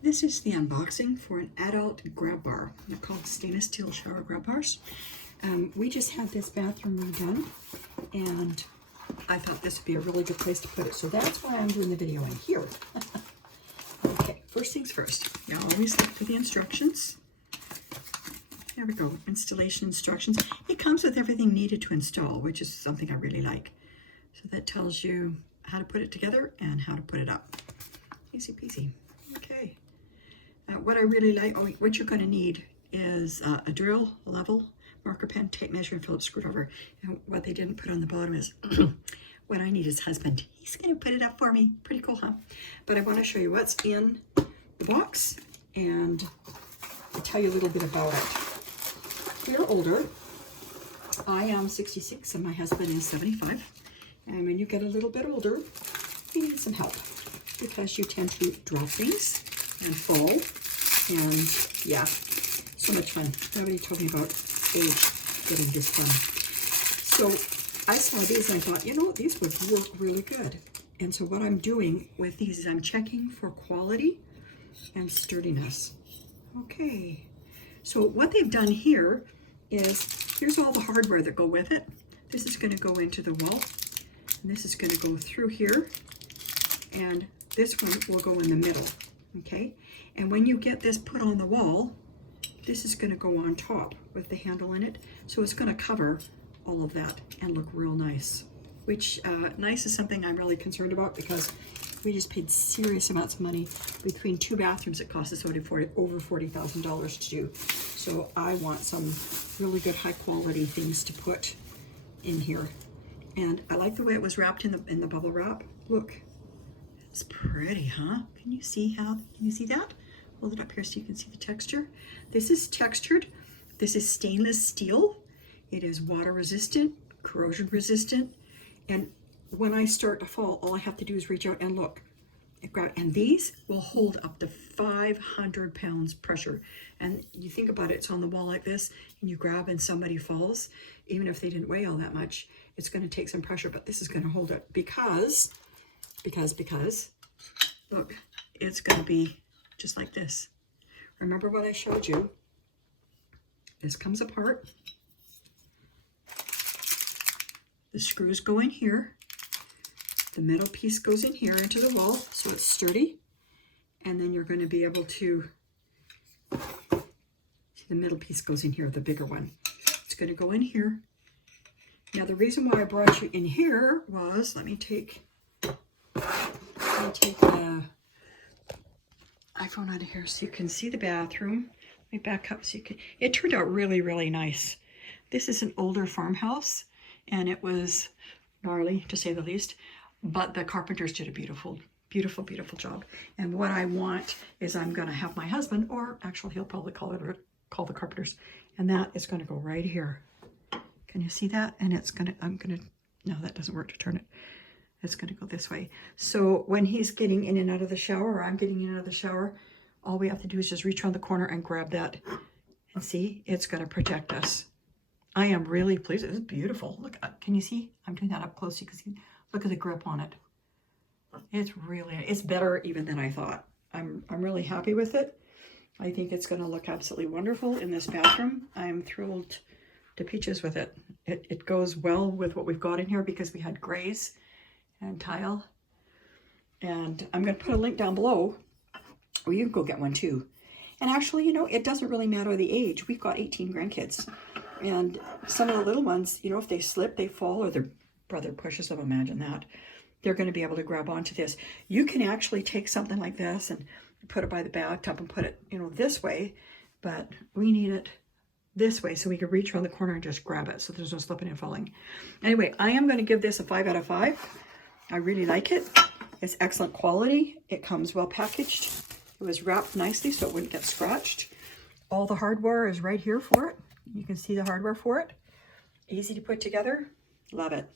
This is the unboxing for an adult grab bar. They're called stainless steel shower grab bars. We just had this bathroom redone, and I thought this would be a really good place to put it. So that's why I'm doing the video in here. Okay, first things first. You always look for the instructions. There we go, installation instructions. It comes with everything needed to install, which is something I really like. So that tells you how to put it together and how to put it up. Easy peasy. Okay. What I really like, what you're going to need is a drill, a level, marker pen, tape measure, and Phillips screwdriver. And what they didn't put on the bottom is what I need is husband. He's going to put it up for me. Pretty cool, huh? But I want to show you what's in the box and I'll tell you a little bit about it. We're older. I am 66 and my husband is 75. And when you get a little bit older, you need some help because you tend to drop things and fall, and yeah, so much fun. Nobody told me about age getting this fun. So I saw these and I thought, you know, these would work really good. And so what I'm doing with these is I'm checking for quality and sturdiness. Okay, so what they've done here is, here's all the hardware that go with it. This is going to go into the wall, and this is going to go through here, and this one will go in the middle. Okay, and when you get this put on the wall, this is going to go on top with the handle in it, so it's going to cover all of that and look real nice, which nice is something I'm really concerned about because we just paid serious amounts of money. Between two bathrooms, it cost us over $40,000 to do, so I want some really good high quality things to put in here. And I like the way it was wrapped in the bubble wrap. Look, it's pretty, huh? Can you see that? Hold it up here so you can see the texture. This is textured. This is stainless steel. It is water resistant, corrosion resistant. And when I start to fall, all I have to do is reach out and look. And these will hold up to 500 pounds pressure. And you think about it, it's on the wall like this, and you grab and somebody falls, even if they didn't weigh all that much, it's going to take some pressure, but this is going to hold it because look, it's going to be just like this. Remember what I showed you? This comes apart. The screws go in here. The metal piece goes in here into the wall, so it's sturdy. And then you're going to be able to, see, the middle piece goes in here, the bigger one. It's going to go in here. Now the reason why I brought you in here was, let me take the iPhone out of here so you can see the bathroom. Let me back up so you can, it turned out really, really nice. This is an older farmhouse and it was gnarly to say the least, but the carpenters did a beautiful, beautiful, beautiful job. And what I want is I'm gonna have my husband, or actually he'll probably call the carpenters, and that is gonna go right here. Can you see that? And it's gonna, no, that doesn't work to turn it. It's gonna go this way. So when he's getting in and out of the shower, or I'm getting in and out of the shower, all we have to do is just reach around the corner and grab that. And see, it's gonna protect us. I am really pleased. It's beautiful. Look, can you see? I'm doing that up close. You can see, look at the grip on it. It's better even than I thought. I'm really happy with it. I think it's gonna look absolutely wonderful in this bathroom. I'm thrilled to peaches with it. It goes well with what we've got in here because we had grays and tile. And I'm going to put a link down below where you can go get one too. And actually, you know, it doesn't really matter the age. We've got 18 grandkids. And some of the little ones, you know, if they slip, they fall, or their brother pushes them, imagine that. They're going to be able to grab onto this. You can actually take something like this and put it by the bathtub and put it, you know, this way. But we need it this way so we can reach around the corner and just grab it so there's no slipping and falling. Anyway, I am going to give this a 5 out of 5. I really like it. It's excellent quality. It comes well packaged. It was wrapped nicely so it wouldn't get scratched. All the hardware is right here for it. You can see the hardware for it. Easy to put together. Love it.